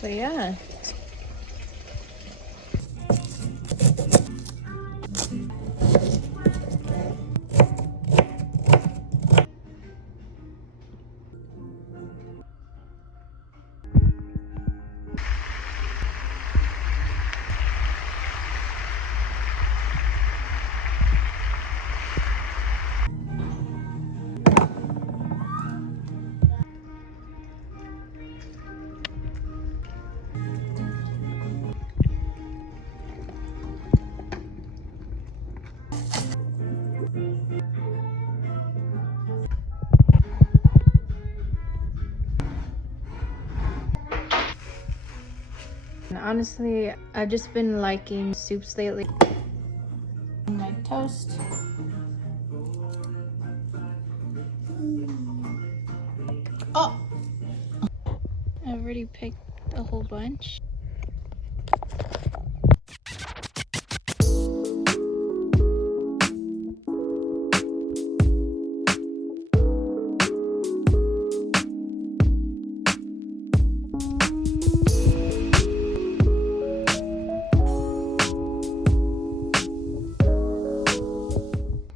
But yeah. And honestly, I've just been liking soups lately. My toast. Oh! I already picked a whole bunch.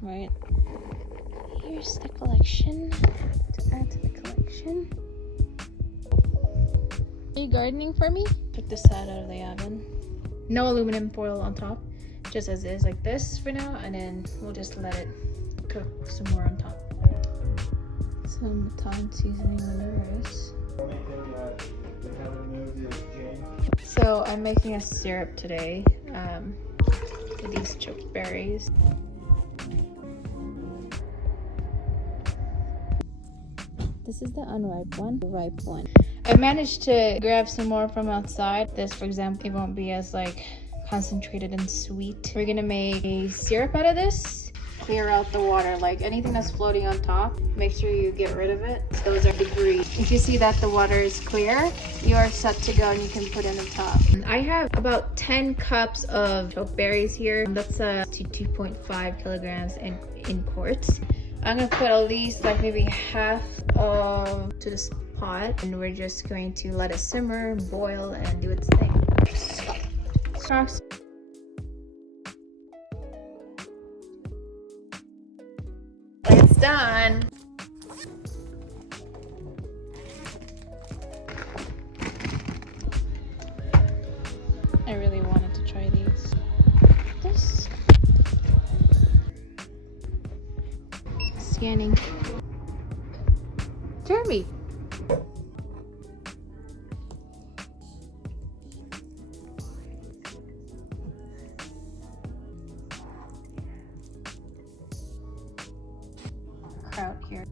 Right. Here's the collection to add to the collection. Are you gardening for me? Took this side out of the oven. No aluminum foil on top, just as is, like this for now, and then we'll just let it cook some more on top. Some Thai seasoning maneuvers. So I'm making a syrup today with these chokeberries. This is the unripe one, the ripe one. I managed to grab some more from outside. This, for example, it won't be as like concentrated and sweet. We're gonna make a syrup out of this. Clear out the water, like anything that's floating on top, make sure you get rid of it. Those are debris. If you see that the water is clear, you are set to go and you can put in the top. I have about 10 cups of chokeberries here. That's to 2.5 kilograms in quarts. I'm gonna put at least like maybe half to this pot, and we're just going to let it simmer, boil, and do its thing. It's done. I really wanted to try these. This. Scanning. Jeremy. Crowd here.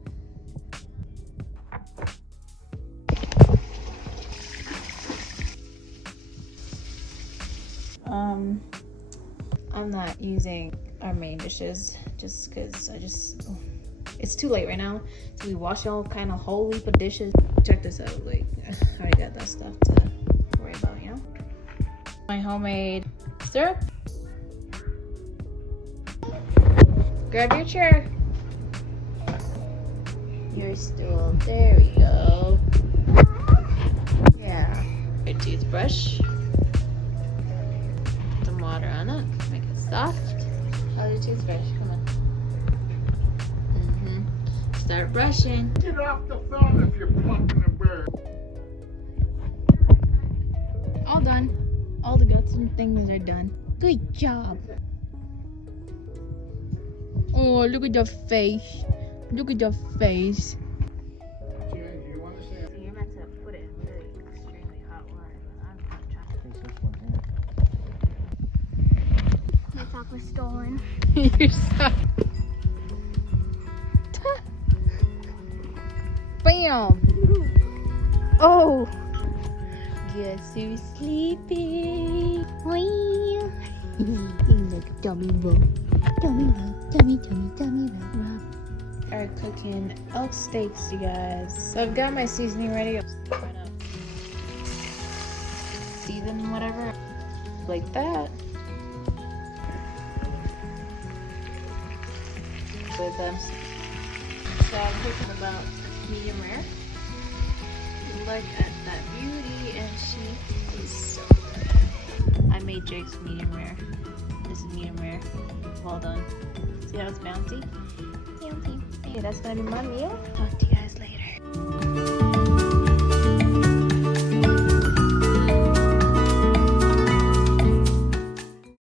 I'm not using our main dishes just because it's too late right now. So we wash all kind of whole heap of dishes. Check this out, like I got that stuff to worry about, you know? My homemade syrup. Grab your chair. Your stool, there we go. Yeah. Your toothbrush. Some water on it, make it soft. How's your toothbrush? Come on. Start brushing. Get off the phone if you're plucking a bird. All done. All the guts and things are done. Good job. Oh, look at your face. Look at your face. Jane, do you want to say? You're meant to put it in really extremely hot water, but I'm not trying. This one here. My sock was stolen. Your sock. Bam! Oh! Get so sleepy. Look, dummy bum. Dummy rub, dummy rub. Are cooking elk steaks, you guys. So I've got my seasoning ready. I'm just gonna season whatever, like that. With them. So I'm cooking about medium rare. Look at that beauty, and she is so good. I made Jake's medium rare. This is medium rare. Well done. See how it's bouncy? Bouncy. Okay, that's gonna be my meal. Talk to you guys later.